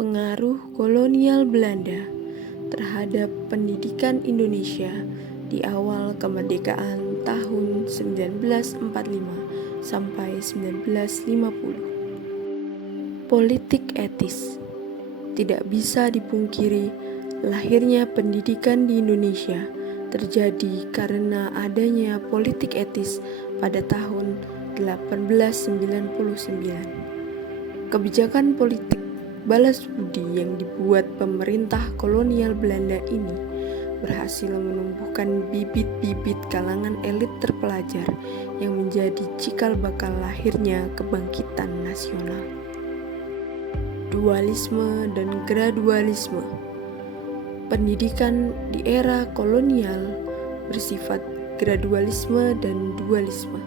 Pengaruh kolonial Belanda terhadap pendidikan Indonesia di awal kemerdekaan tahun 1945 sampai 1950. Politik etis. Tidak bisa dipungkiri, lahirnya pendidikan di Indonesia terjadi karena adanya politik etis pada tahun 1899. Kebijakan politik balas budi yang dibuat pemerintah kolonial Belanda ini berhasil menumbuhkan bibit-bibit kalangan elit terpelajar yang menjadi cikal bakal lahirnya kebangkitan nasional. Dualisme dan gradualisme. Pendidikan di era kolonial bersifat gradualisme dan dualisme,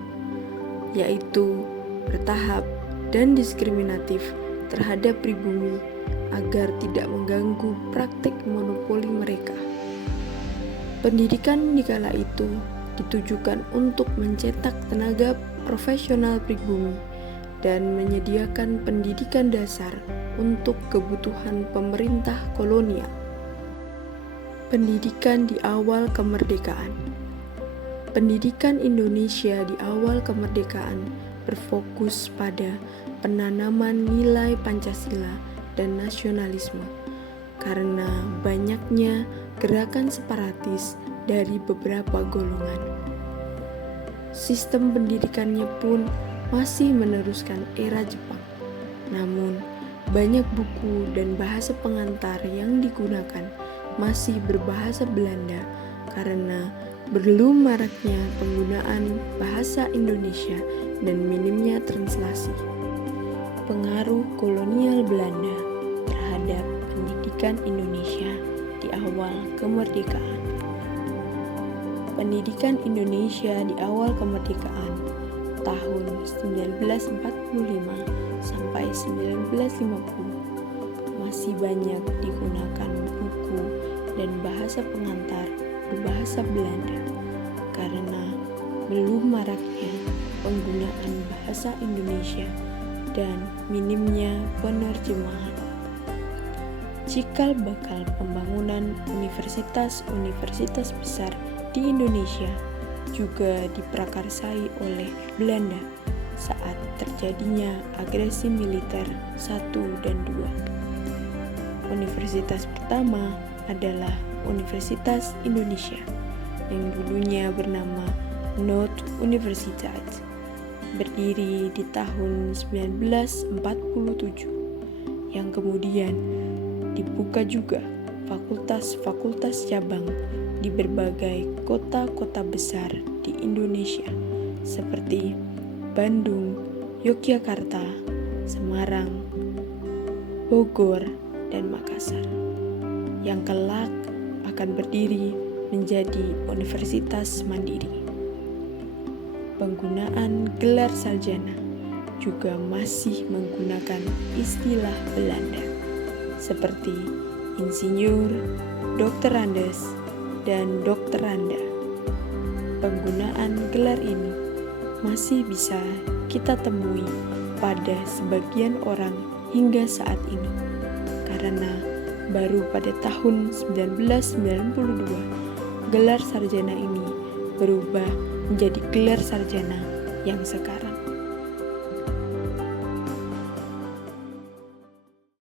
yaitu bertahap dan diskriminatif terhadap pribumi agar tidak mengganggu praktik monopoli mereka. Pendidikan di kala itu ditujukan untuk mencetak tenaga profesional pribumi dan menyediakan pendidikan dasar untuk kebutuhan pemerintah kolonial. Pendidikan di awal kemerdekaan. Pendidikan Indonesia di awal kemerdekaan berfokus pada penanaman nilai Pancasila dan nasionalisme karena banyaknya gerakan separatis dari beberapa golongan. Sistem pendidikannya pun masih meneruskan era Jepang. Namun, banyak buku dan bahasa pengantar yang digunakan masih berbahasa Belanda karena belum maraknya penggunaan bahasa Indonesia dan minimnya translasi. Pengaruh kolonial Belanda terhadap pendidikan Indonesia di awal kemerdekaan. Pendidikan Indonesia di awal kemerdekaan tahun 1945 sampai 1950 masih banyak digunakan buku dan bahasa pengantar berbahasa Belanda karena belum maraknya penggunaan bahasa Indonesia dan minimnya penerjemahan. Cikal bakal pembangunan universitas-universitas besar di Indonesia juga diprakarsai oleh Belanda saat terjadinya agresi militer 1 dan 2. Universitas pertama adalah Universitas Indonesia yang dulunya bernama Noord Universiteit, berdiri di tahun 1947, yang kemudian dibuka juga fakultas-fakultas cabang di berbagai kota-kota besar di Indonesia seperti Bandung, Yogyakarta, Semarang, Bogor, dan Makassar, yang kelak akan berdiri menjadi Universitas Mandiri. Penggunaan gelar sarjana juga masih menggunakan istilah Belanda seperti insinyur, dokterandes, dan dokteranda. Penggunaan gelar ini masih bisa kita temui pada sebagian orang hingga saat ini karena baru pada tahun 1992 gelar sarjana ini berubah menjadi gelar sarjana yang sekarang.